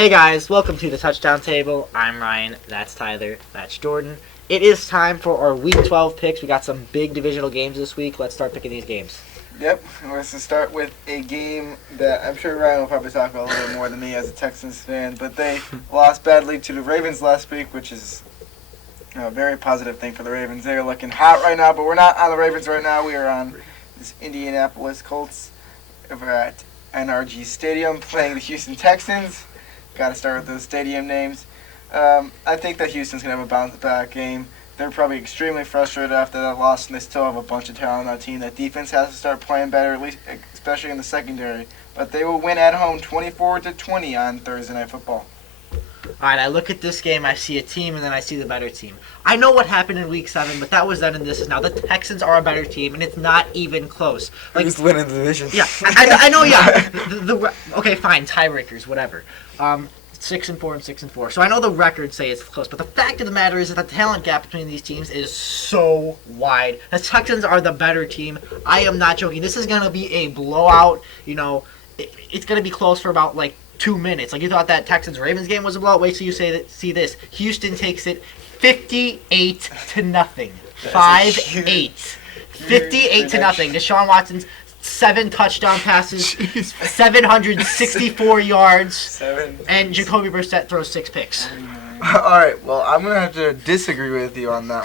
Hey guys, welcome to the Touchdown Table. I'm Ryan, that's Tyler, that's Jordan. It is time for our Week 12 picks. We got some big divisional games this week. Let's start picking these games. Yep, let's start with a game that I'm sure Ryan will probably talk about a little bit more than me as a Texans fan, but they lost badly to the Ravens last week, which is a very positive thing for the Ravens. They're looking hot right now, but we're not on the Ravens right now. We are on this Indianapolis Colts over at NRG Stadium playing the Houston Texans. Got to start with those stadium names. I think that Houston's going to have a bounce-back game. They're probably extremely frustrated after that loss, and they still have a bunch of talent on that team. That defense has to start playing better, at least, especially in the secondary. But they will win at home 24-20 on Thursday Night Football. All right, I look at this game, I see a team, and then I see the better team. I know what happened in Week 7, but that was then and this is now. The Texans are a better team, and it's not even close. Like, who's winning the division? Yeah, I know, yeah. Okay, fine, tiebreakers, whatever. 6-4 and 6-4. So I know the records say it's close, but the fact of the matter is that the talent gap between these teams is so wide. The Texans are the better team. I am not joking. This is going to be a blowout. You know, it's going to be close for about, 2 minutes. You thought that Texans-Ravens game was a blowout? Wait till you see this. Houston takes it 58-0. 5-8. 58-0. Deshaun Watson's 7 touchdown passes, 764 yards, and Jacoby Brissett throws 6 picks. All right, well, I'm going to have to disagree with you on that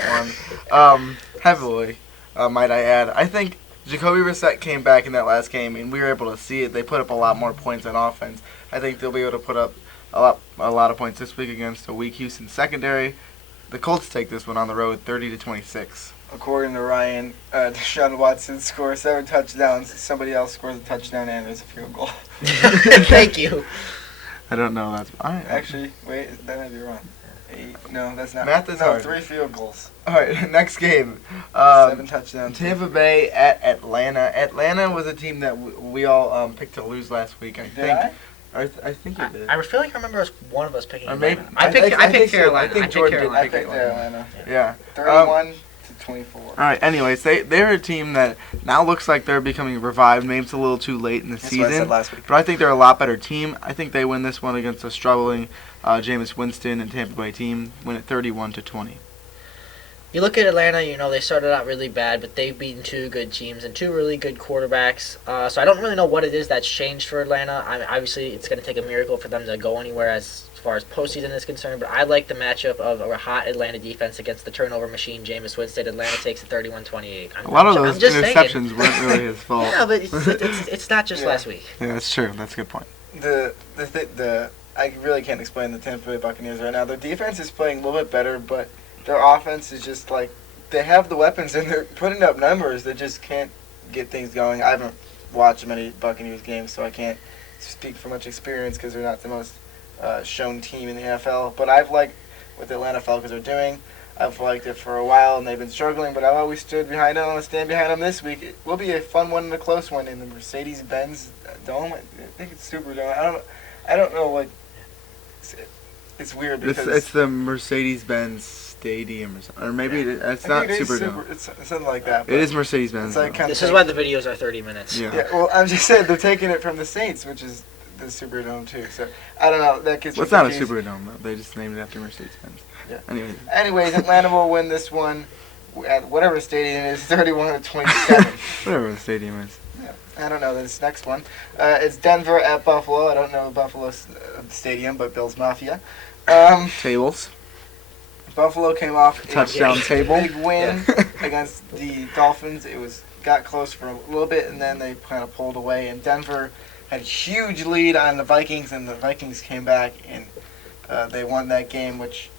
one. Heavily, might I add. I think Jacoby Brissett came back in that last game, and we were able to see it. They put up a lot more points on offense. I think they'll be able to put up a lot of points this week against a weak Houston secondary. The Colts take this one on the road 30-26. According to Ryan, Deshaun Watson scores 7 touchdowns. Somebody else scores a touchdown and there's a field goal. Thank you. I don't know. That's actually, wait, that might be wrong. 8. No, that's not. Math is hard. 3 field goals. All right, next game. 7 touchdowns. Tampa Bay at Atlanta. Atlanta was a team that we all picked to lose last week. I think you did. I feel like I remember one of us picking Atlanta. I picked Carolina. I think Jordan did pick Atlanta. Yeah. 31-24. All right. Anyways, they're a team that now looks like they're becoming revived. Maybe it's a little too late in the season. That's what I said last week. But I think they're a lot better team. I think they win this one against a struggling Jameis Winston and Tampa Bay team. Win it 31-20. You look at Atlanta, they started out really bad, but they've beaten 2 good teams and 2 really good quarterbacks. So I don't really know what it is that's changed for Atlanta. Obviously, it's going to take a miracle for them to go anywhere as far as postseason is concerned, but I like the matchup of a hot Atlanta defense against the turnover machine, Jameis Winston. Atlanta takes it 31-28. A lot of those interceptions weren't really his fault. Yeah, but it's not just last week. Yeah, that's true. That's a good point. I really can't explain the Tampa Bay Buccaneers right now. Their defense is playing a little bit better, but their offense is just they have the weapons and they're putting up numbers. They just can't get things going. I haven't watched many Buccaneers games, so I can't speak from much experience because they're not the most shown team in the NFL. But I've liked what the Atlanta Falcons are doing. I've liked it for a while, and they've been struggling, but I've always stood behind them. I'm going to stand behind them this week. It will be a fun one and a close one in the Mercedes-Benz Dome. I think it's Superdome. I don't know, it's weird because it's the Mercedes-Benz Stadium or maybe it's not Superdome. It's something like that. It is Mercedes-Benz. This is why the videos are 30 minutes. Yeah. Well, I'm just saying they're taking it from the Saints, which is the Superdome too. So I don't know. That gets. Well, it's not a Superdome though. They just named it after Mercedes-Benz. Yeah. Anyways, Atlanta will win this one at whatever stadium it is, 31-27. Whatever the stadium is. Yeah. I don't know this next one. It's Denver at Buffalo. I don't know Buffalo's stadium, but Bills Mafia. Tables. Buffalo came off a touchdown big win against the Dolphins. It got close for a little bit, and then they kind of pulled away. And Denver had a huge lead on the Vikings, and the Vikings came back, and they won that game, which,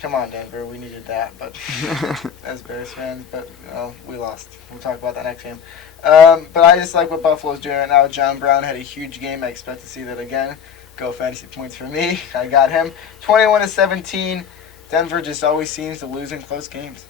come on, Denver, we needed that. But as Bears fans, but we lost. We'll talk about that next game. But I just like what Buffalo's doing right now. John Brown had a huge game. I expect to see that again. Go fantasy points for me. I got him. 21-17. Denver just always seems to lose in close games.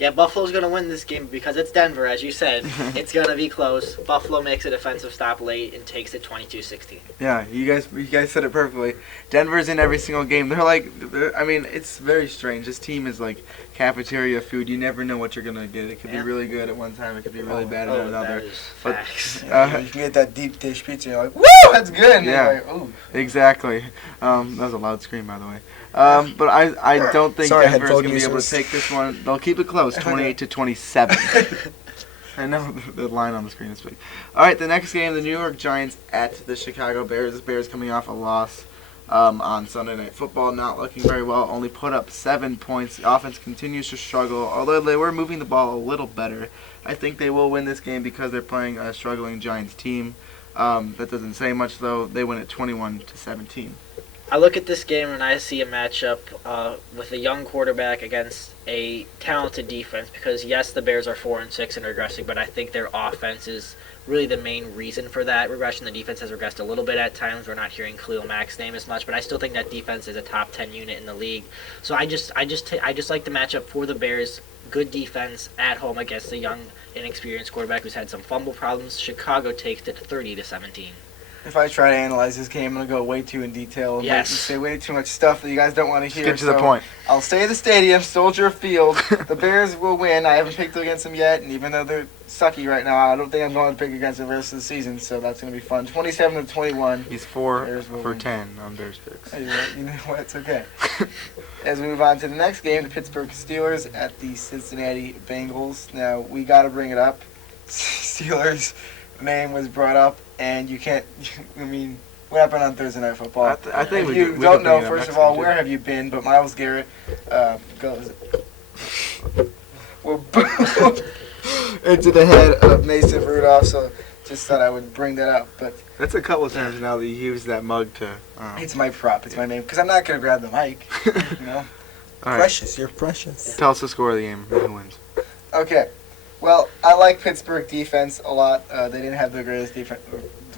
Yeah, Buffalo's going to win this game because it's Denver, as you said. It's going to be close. Buffalo makes a defensive stop late and takes it 22-16. Yeah, you guys said it perfectly. Denver's in every single game. I mean, it's very strange. This team is like cafeteria food. You never know what you're going to get. It could be really good at one time. It could be really bad at another. But you can get that deep dish pizza and you're like, woo, that's good. And yeah, like, ooh. Exactly. That was a loud scream, by the way. But I don't think Denver's going to be able to take this one. They'll keep it close, 28-27. I know the line on the screen is big. All right, the next game, the New York Giants at the Chicago Bears. The Bears coming off a loss on Sunday Night Football, not looking very well. Only put up 7 points. The offense continues to struggle, although they were moving the ball a little better. I think they will win this game because they're playing a struggling Giants team. That doesn't say much, though. They win at 21-17. I look at this game and I see a matchup with a young quarterback against a talented defense because, yes, the Bears are 4-6 and regressing, but I think their offense is really the main reason for that regression. The defense has regressed a little bit at times. We're not hearing Khalil Mack's name as much, but I still think that defense is a top 10 unit in the league. So I just like the matchup for the Bears. Good defense at home against a young, inexperienced quarterback who's had some fumble problems. Chicago takes it 30-17. If I try to analyze this game, I'm going to go way too in detail and say way too much stuff that you guys don't want to hear. Get to the point. I'll stay at the stadium, Soldier Field. The Bears will win. I haven't picked against them yet, and even though they're sucky right now, I don't think I'm going to pick against them the rest of the season, so that's going to be fun. 27-21. He's 4 for 10 on Bears picks. You know what? It's okay. As we move on to the next game, the Pittsburgh Steelers at the Cincinnati Bengals. Now, we got to bring it up. Steelers name was brought up, and you can't. I mean, what happened on Thursday Night Football? I think if you don't know, first of all, where have you been? But Myles Garrett goes into the head of Mason Rudolph. So just thought I would bring that up. But that's a couple of times now that you use that mug to. It's my prop. It's my name because I'm not gonna grab the mic. You know. All right. Precious. You're precious. Tell us the score of the game. Who wins? Okay. Well, I like Pittsburgh defense a lot. They didn't have the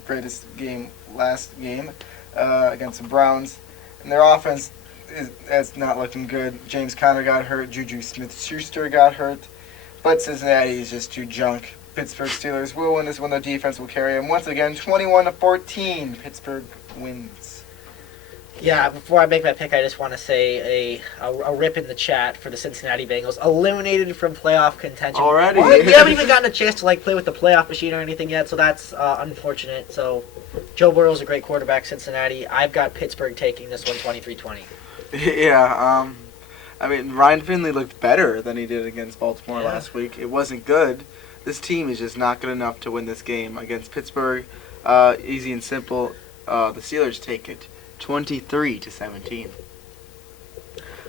greatest game last game against the Browns, and their offense is not looking good. James Conner got hurt. Juju Smith-Schuster got hurt, but Cincinnati is just too junk. Pittsburgh Steelers will win this one. Their defense will carry them once again, 21-14. Pittsburgh wins. Yeah, before I make my pick, I just want to say a rip in the chat for the Cincinnati Bengals. Eliminated from playoff contention. Already? We haven't even gotten a chance to play with the playoff machine or anything yet, so that's unfortunate. So Joe Burrow's a great quarterback, Cincinnati. I've got Pittsburgh taking this one 23-20. Yeah, I mean, Ryan Finley looked better than he did against Baltimore last week. It wasn't good. This team is just not good enough to win this game against Pittsburgh. Easy and simple. The Steelers take it 23-17.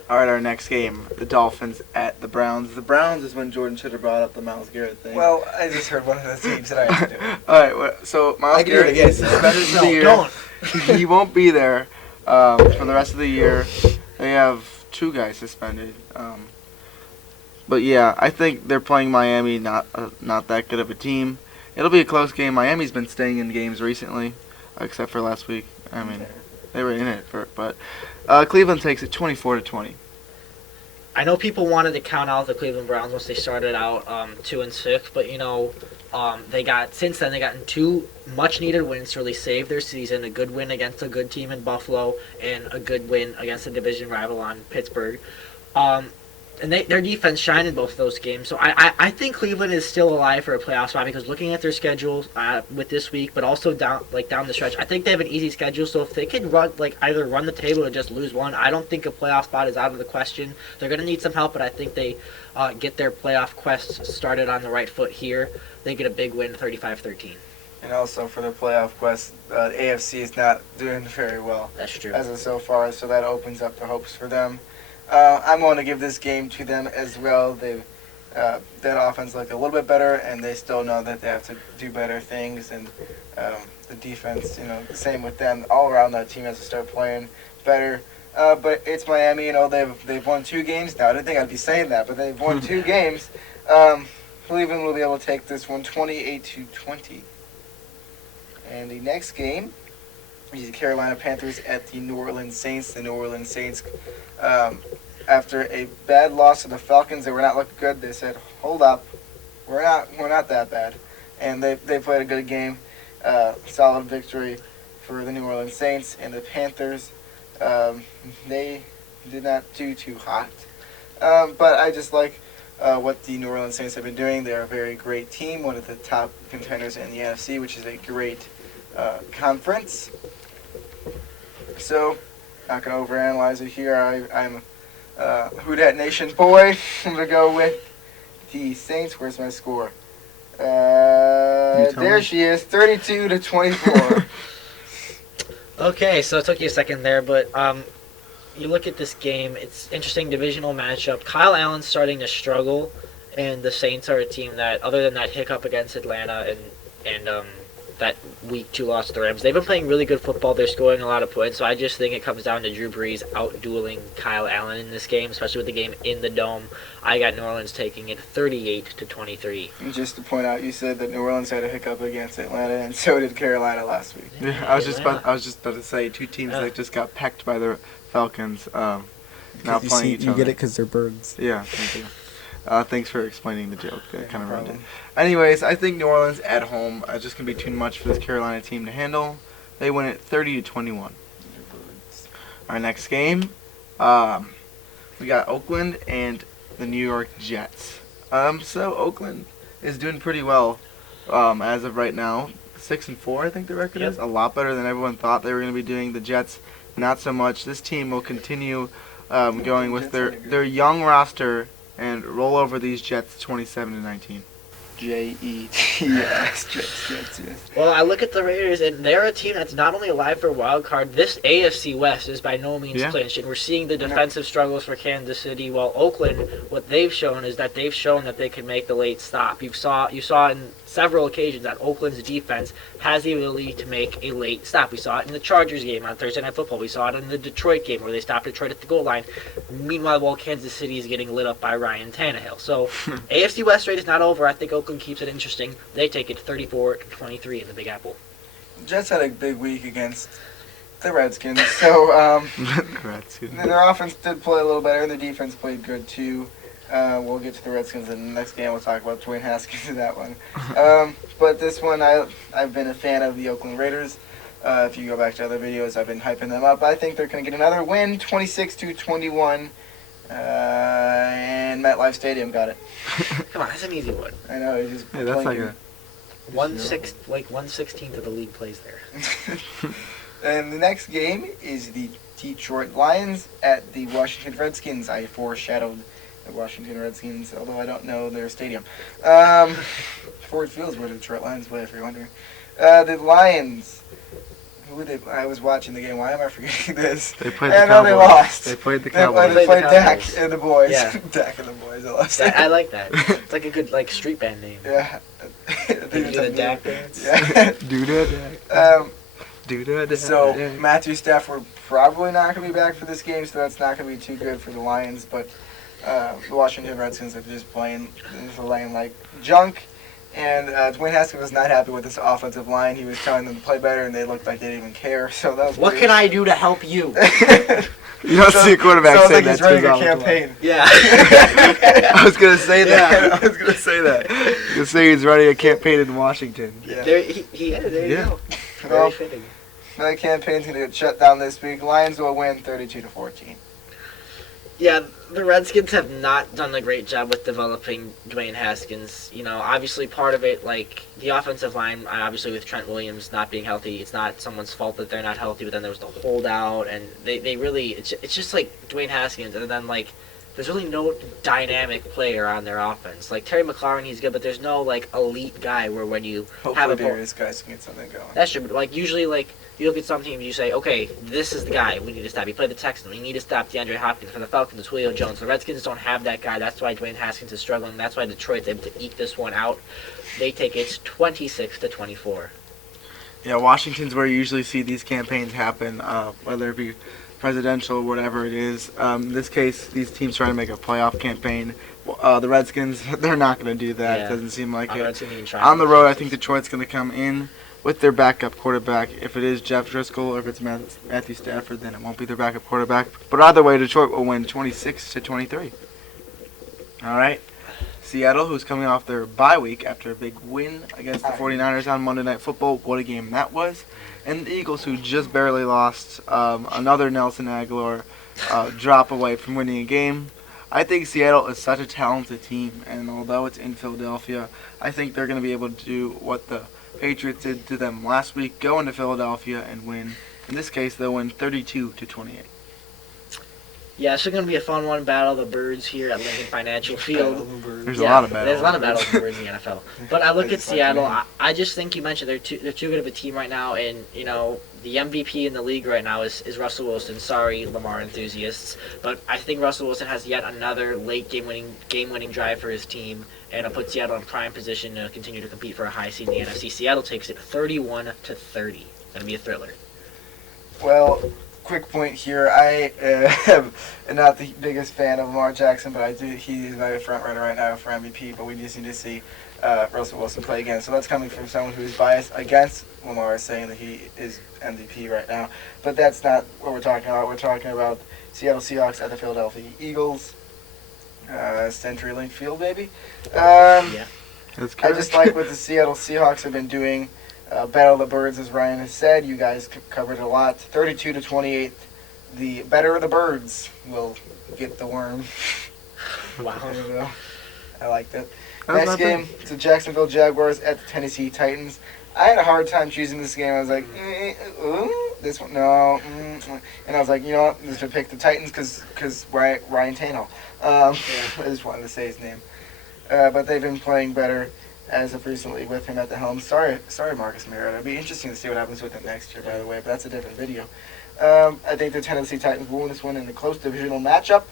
All right, our next game, the Dolphins at the Browns. The Browns is when Jordan should have brought up the Myles Garrett thing. Well, I just heard one of the teams that I have to do. All right, well, so Myles Garrett is suspended for the year. Don't. He won't be there for the rest of the year. They have 2 guys suspended. But yeah, I think they're playing Miami, not that good of a team. It'll be a close game. Miami's been staying in games recently, except for last week. I mean, they were in it but Cleveland takes it 24-20. I know people wanted to count out the Cleveland Browns once they started out 2-6, but since then they gotten 2 much needed wins to really save their season. A good win against a good team in Buffalo and a good win against a division rival on Pittsburgh. And their defense shined in both of those games. So I think Cleveland is still alive for a playoff spot because looking at their schedule with this week, but also down the stretch, I think they have an easy schedule. So if they can either run the table or just lose one, I don't think a playoff spot is out of the question. They're going to need some help, but I think they get their playoff quest started on the right foot here. They get a big win, 35-13. And also for the playoff quest, AFC is not doing very well. That's true. As of so far, so that opens up the hopes for them. I'm going to give this game to them as well. That offense looked a little bit better, and they still know that they have to do better things. And the defense, same with them. All around, that team has to start playing better. But it's Miami. They've won 2 games now. I didn't think I'd be saying that, but they've won 2 games. Cleveland will be able to take this one 28-20. And the next game is the Carolina Panthers at the New Orleans Saints. The New Orleans Saints after a bad loss to the Falcons, they were not looking good. They said, "Hold up, we're not that bad," and they played a good game. Solid victory for the New Orleans Saints. And the Panthers, they did not do too hot. But I just like what the New Orleans Saints have been doing. They're a very great team, one of the top contenders in the NFC, which is a great conference. So, not going to overanalyze it here. I'm Who Dat Nation boy. I'm going to go with the Saints. Where's my score? There she is, 32-24. Okay, so it took you a second there, but you look at this game, it's interesting divisional matchup. Kyle Allen's starting to struggle, and the Saints are a team that, other than that hiccup against Atlanta and that week 2 loss to the Rams, they've been playing really good football. They're scoring a lot of points, so I just think it comes down to Drew Brees out-dueling Kyle Allen in this game, especially with the game in the Dome. I got New Orleans taking it 38-23. And just to point out, you said that New Orleans had a hiccup against Atlanta, and so did Carolina last week. Yeah, I was just about to say 2 teams that just got pecked by the Falcons. Now playing each other. You get it because they're birds. Yeah, thank you. Thanks for explaining the joke. That kind of ruined it. Anyways, I think New Orleans at home is just going to be too much for this Carolina team to handle. They win it 30-21. Our next game, we got Oakland and the New York Jets. So Oakland is doing pretty well as of right now. 6-4, I think the record is. A lot better than everyone thought they were going to be doing. The Jets, not so much. This team will continue going with their young roster and roll over these Jets 27-19. Jets, Jets. Well, I look at the Raiders, and they're a team that's not only alive for a wild card. This AFC West is by no means clinched, and we're seeing the defensive struggles for Kansas City. While Oakland, what they've shown is that they've shown that they can make the late stop. You saw in several occasions that Oakland's defense has the ability to make a late stop. We saw it in the Chargers game on Thursday Night Football. We saw it in the Detroit game where they stopped Detroit at the goal line. Meanwhile, while Kansas City is getting lit up by Ryan Tannehill. So AFC West race is not over. I think Oakland keeps it interesting. They take it 34-23 in the Big Apple. Jets had a big week against the Redskins, so their offense did play a little better, and their defense played good too. We'll get to the Redskins in the next game. We'll talk about Dwayne Haskins in that one. But this one, I've been a fan of the Oakland Raiders. If you go back to other videos, I've been hyping them up. I think they're going to get another win, 26-21. And MetLife Stadium got it. Come on, that's an easy one. I know. It's just that's like a 1/16th of the league plays there. And the next game is the Detroit Lions at the Washington Redskins. I foreshadowed the Washington Redskins, although I don't know their stadium. Ford Field's where the Detroit Lions play, if you're wondering. The Lions. I was watching the game. Why am I forgetting this? They played the Cowboys. They lost. They played the Cowboys. They played Dak and the boys. Yeah. Dak and the boys. I lost. I like that. It's like a good street band name. Yeah. They do the Dak dance. Yeah. Do the Dak. So Matthew Stafford probably not going to be back for this game, so that's not going to be too good for the Lions. But the Washington Redskins are just playing like junk. And Dwayne Haskins was not happy with this offensive line. He was telling them to play better, and they looked like they didn't even care. So that was what can I do to help you? You don't see a quarterback saying that. Sounds like he's running a campaign. Yeah. I was going to say that. I was going to say that. You say he's running a campaign in Washington. Yeah. There you go. Very fitting. That campaign's going to get shut down this week. Lions will win 32-14. Yeah, the Redskins have not done a great job with developing Dwayne Haskins. You know, obviously part of it, like, the offensive line, obviously with Trent Williams not being healthy, it's not someone's fault that they're not healthy, but then there was the holdout, and they really, it's just like Dwayne Haskins, and then, like, there's really no dynamic player on their offense. Like, Terry McLaurin, he's good, but there's no, like, elite guy where when you have a... Hopefully these guys can get something going. That's true, but, like, usually, like, you look at some teams, you say, okay, this is the guy we need to stop. You play the Texans, we need to stop DeAndre Hopkins. For the Falcons, it's Julio Jones. The Redskins don't have that guy. That's why Dwayne Haskins is struggling. That's why Detroit's able to eke this one out. They take it 26-24. Yeah, Washington's where you usually see these campaigns happen, whether it be presidential, whatever it is. In this case, these teams trying to make a playoff campaign. The Redskins, they're not going to do that. Yeah. It doesn't seem like it. On On the road, I think Detroit's going to come in with their backup quarterback. If it is Jeff Driscoll or if it's Matthew Stafford, then it won't be their backup quarterback. But either way, Detroit will win 26-23. All right. Seattle, who's coming off their bye week after a big win against the 49ers on Monday Night Football. What a game that was. And the Eagles, who just barely lost, another Nelson Aguilar drop away from winning a game. I think Seattle is such a talented team, and although it's in Philadelphia, I think they're going to be able to do what the Patriots did to them last week, go into Philadelphia and win. In this case, they'll win 32-28. Yeah, it's going to be a fun one. Battle the Birds here at Lincoln Financial Field. There's a lot of battles. There's a lot of battles of the Birds in the NFL. But I look at Seattle. I just think you mentioned they're too good of a team right now, and you know the MVP in the league right now is Russell Wilson. Sorry, Lamar enthusiasts, but I think Russell Wilson has yet another late game-winning drive for his team, and it'll put Seattle in prime position to continue to compete for a high seed in the NFC. Seattle takes it 31-30. Going to be a thriller. Well, quick point here. I am not the biggest fan of Lamar Jackson, but he's my front runner right now for MVP. But we just need to see Russell Wilson play again. So that's coming from someone who's biased against Lamar, saying that he is MVP right now. But that's not what we're talking about. We're talking about Seattle Seahawks at the Philadelphia Eagles. CenturyLink Field, baby. Yeah. That's correct. I just like what the Seattle Seahawks have been doing. Battle of the Birds, as Ryan has said. You guys covered a lot. 32-28. The better of the birds will get the worm. Wow. I like that. Next game, it's the Jacksonville Jaguars at the Tennessee Titans. I had a hard time choosing this game. I was like, this one, no. And I was like, you know what, I'm just going to pick the Titans because Ryan Tannehill. I just wanted to say his name. But they've been playing better as of recently with him at the helm. Sorry, Marcus Mariota. It'll be interesting to see what happens with him next year, by the way, but that's a different video. I think the Tennessee Titans will win this one in a close divisional matchup,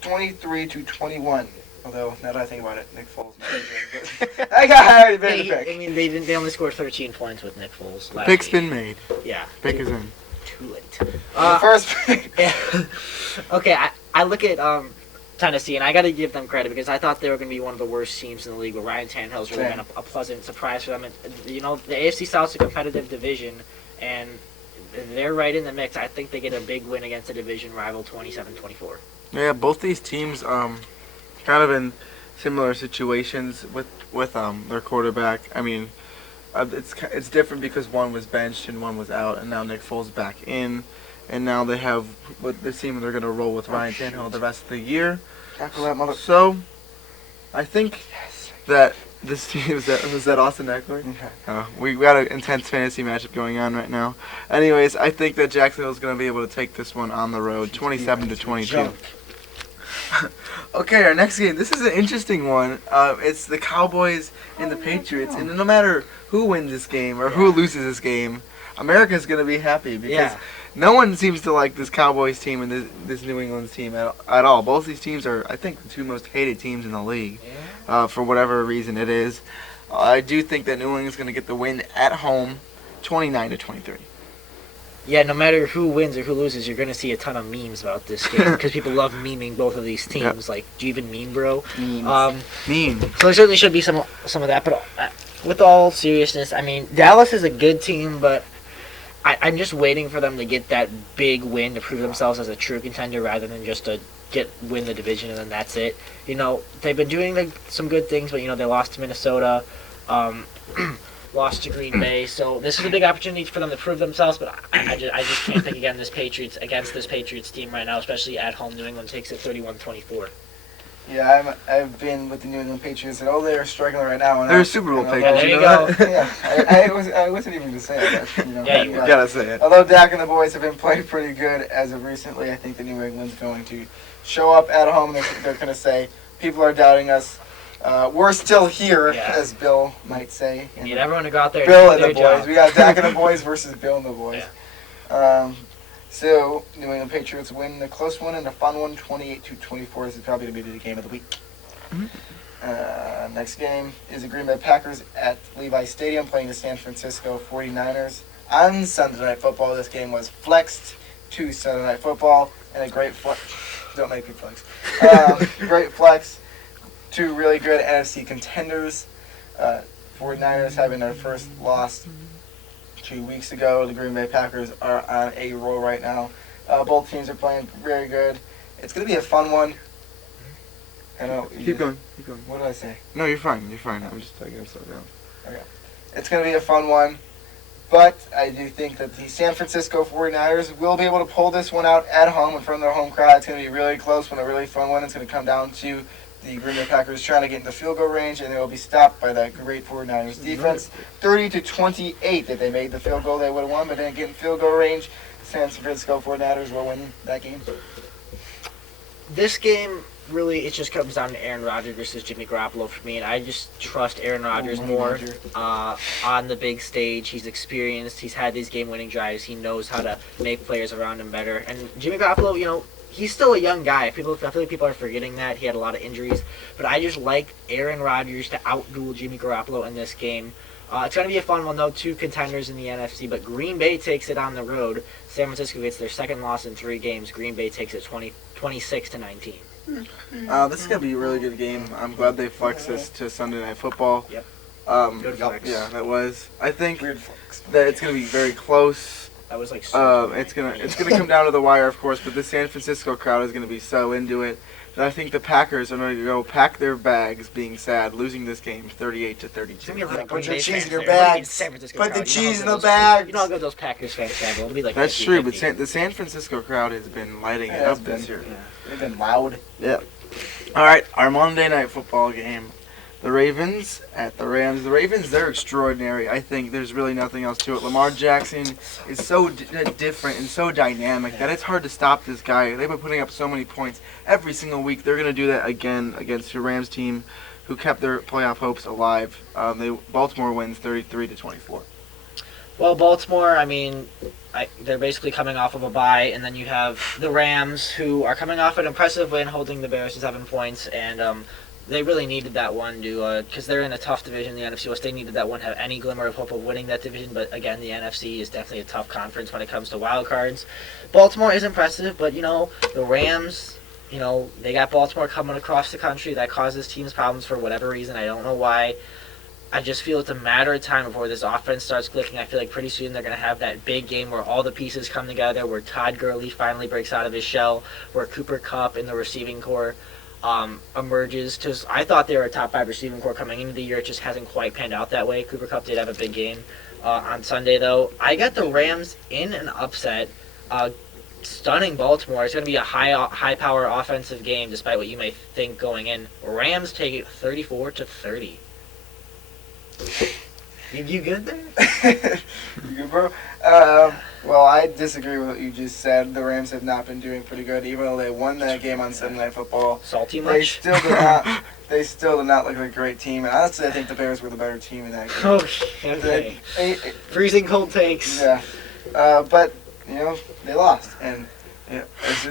23-21. Although, now that I think about it, Nick Foles might be good, but I already made the pick. I mean, they only scored 13 points with Nick Foles. The pick's been made. Yeah. Pick is in. Too late. The first pick. Okay, I look at Tennessee, and I got to give them credit because I thought they were going to be one of the worst teams in the league, but Ryan Tannehill's really been a pleasant surprise for them. And, you know, the AFC South's a competitive division, and they're right in the mix. I think they get a big win against a division rival, 27-24. Yeah, both these teams kind of in similar situations with their quarterback. I mean, it's different because one was benched and one was out, and now Nick Foles back in. And now they have what they seem they're going to roll with Ryan Tannehill the rest of the year. So, I think that this team was that Austin Eckler. Okay. We got an intense fantasy matchup going on right now. Anyways, I think that Jacksonville's going to be able to take this one on the road, 27-22. Okay, our next game. This is an interesting one. It's the Cowboys and the Patriots, and no matter who wins this game or who loses this game, America's going to be happy because no one seems to like this Cowboys team and this New England team at all. Both these teams are, I think, the two most hated teams in the league for whatever reason it is. I do think that New England's going to get the win at home, 29-23. Yeah, no matter who wins or who loses, you're going to see a ton of memes about this game because people love memeing both of these teams. Yep. Like, do you even meme, bro? Memes. So there certainly should be some of that. But with all seriousness, I mean, Dallas is a good team, but I'm just waiting for them to get that big win to prove themselves as a true contender rather than just to win the division and then that's it. You know, they've been doing some good things, but, you know, they lost to Minnesota, lost to Green Bay. So this is a big opportunity for them to prove themselves, but I just can't pick against this Patriots team right now, especially at home. New England takes it 31-24. Yeah, I've been with the New England Patriots, and they're struggling right now. They're a Super Bowl pick. Yeah, there you go. I wasn't even going to say that. Yeah, you gotta say it. Although Dak and the boys have been playing pretty good as of recently, I think the New England's going to show up at home. They're going to say, people are doubting us. We're still here, as Bill might say. You need everyone to go out there Bill and and the do boys. their job. We got Dak and the boys versus Bill and the boys. Yeah. So, New England Patriots win a close one and a fun one, 28-24. This is probably going to be the game of the week. Mm-hmm. Next game is the Green Bay Packers at Levi Stadium playing the San Francisco 49ers. On Sunday Night Football, this game was flexed to Sunday Night Football, and a great flex. Don't make me flex. Great flex. Two really good NFC contenders. 49ers having their first loss 2 weeks ago. The Green Bay Packers are on a roll right now. Both teams are playing very good. It's going to be a fun one. I know. Keep going. What did I say? No, you're fine. I'm just taking it slow down. Okay. It's going to be a fun one. But I do think that the San Francisco 49ers will be able to pull this one out at home in front of their home crowd. It's going to be really close one, a really fun one. It's going to come down to the Green Bay Packers trying to get into field goal range, and they will be stopped by that great 49ers defense. 30-28. If they made the field goal, they would have won, but didn't get in field goal range. San Francisco 49ers will win that game. This game, really, it just comes down to Aaron Rodgers versus Jimmy Garoppolo for me, and I just trust Aaron Rodgers more on the big stage. He's experienced. He's had these game-winning drives. He knows how to make players around him better. And Jimmy Garoppolo, he's still a young guy. I feel like people are forgetting that. He had a lot of injuries. But I just like Aaron Rodgers to outduel Jimmy Garoppolo in this game. It's going to be a fun one, though. 2 contenders in the NFC, but Green Bay takes it on the road. San Francisco gets their second loss in 3 games. Green Bay takes it 26-19. This is going to be a really good game. I'm glad they flexed this to Sunday Night Football. Yep. Good flex. Yeah, that was. I think that it's going to be very close. That was like it's gonna come down to the wire, of course, but the San Francisco crowd is going to be so into it. And I think the Packers are going to go pack their bags, being sad, losing this game 38-32. Put your cheese in your bags. Put the cheese in the bags. You know how good those Packers fans travel. It'll be like that's true, but the San Francisco crowd has been lighting it up this year. Yeah. They've been loud. Yeah. All right, our Monday Night Football game. The Ravens at the Rams. The Ravens, they're extraordinary. I think there's really nothing else to it. Lamar Jackson is so different and so dynamic that it's hard to stop this guy. They've been putting up so many points every single week. They're going to do that again against the Rams team who kept their playoff hopes alive. Baltimore wins 33-24. Well, Baltimore, they're basically coming off of a bye, and then you have the Rams, who are coming off an impressive win, holding the Bears to 7 points, and they really needed that one because they're in a tough division, the NFC West. They needed that one to have any glimmer of hope of winning that division, but again, the NFC is definitely a tough conference when it comes to wild cards. Baltimore is impressive, but, the Rams, they got Baltimore coming across the country. That causes teams problems for whatever reason. I don't know why. I just feel it's a matter of time before this offense starts clicking. I feel like pretty soon they're going to have that big game where all the pieces come together, where Todd Gurley finally breaks out of his shell, where Cooper Kupp in the receiving core emerges. I thought they were a top 5 receiving core coming into the year. It just hasn't quite panned out that way. Cooper Kupp did have a big game on Sunday, though. I got the Rams in an upset, stunning Baltimore. It's going to be a high-power offensive game, despite what you may think going in. Rams take it 34-30. You good there? You good, bro? Well, I disagree with what you just said. The Rams have not been doing pretty good, even though they won that game on Sunday Night Football. Salty much? They still do not look like a great team, and honestly, I think the Bears were the better team in that game. Okay. Freezing cold takes. Yeah, but they lost, and it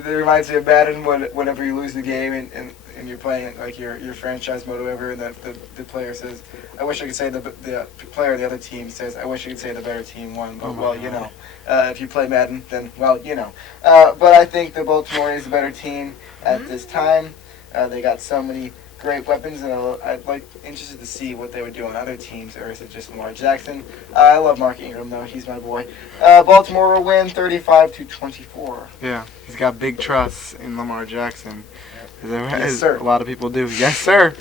reminds me of Madden whenever you lose the game and you're playing like your franchise mode or whatever, and the player says, I wish I could say the player of the other team says, I wish I could say the better team won, but if you play Madden, then but I think the Baltimore is the better team at this time. They got so many great weapons, and I'd interested to see what they would do on other teams, or is it just Lamar Jackson? I love Mark Ingram though; he's my boy. Baltimore will win 35-24. Yeah, he's got big trust in Lamar Jackson. Yes, sir. A lot of people do. Yes, sir.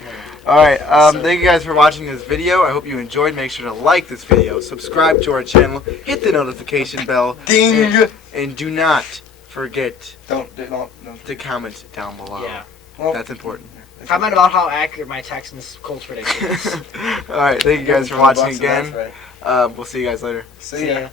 All right. Thank you guys for watching this video. I hope you enjoyed. Make sure to like this video, subscribe to our channel, hit the notification bell, ding, and do not forget don't to comment down below. Yeah, that's important. Comment about how accurate my Texans Colts prediction is. All right. Thank you guys for watching again. We'll see you guys later. See ya.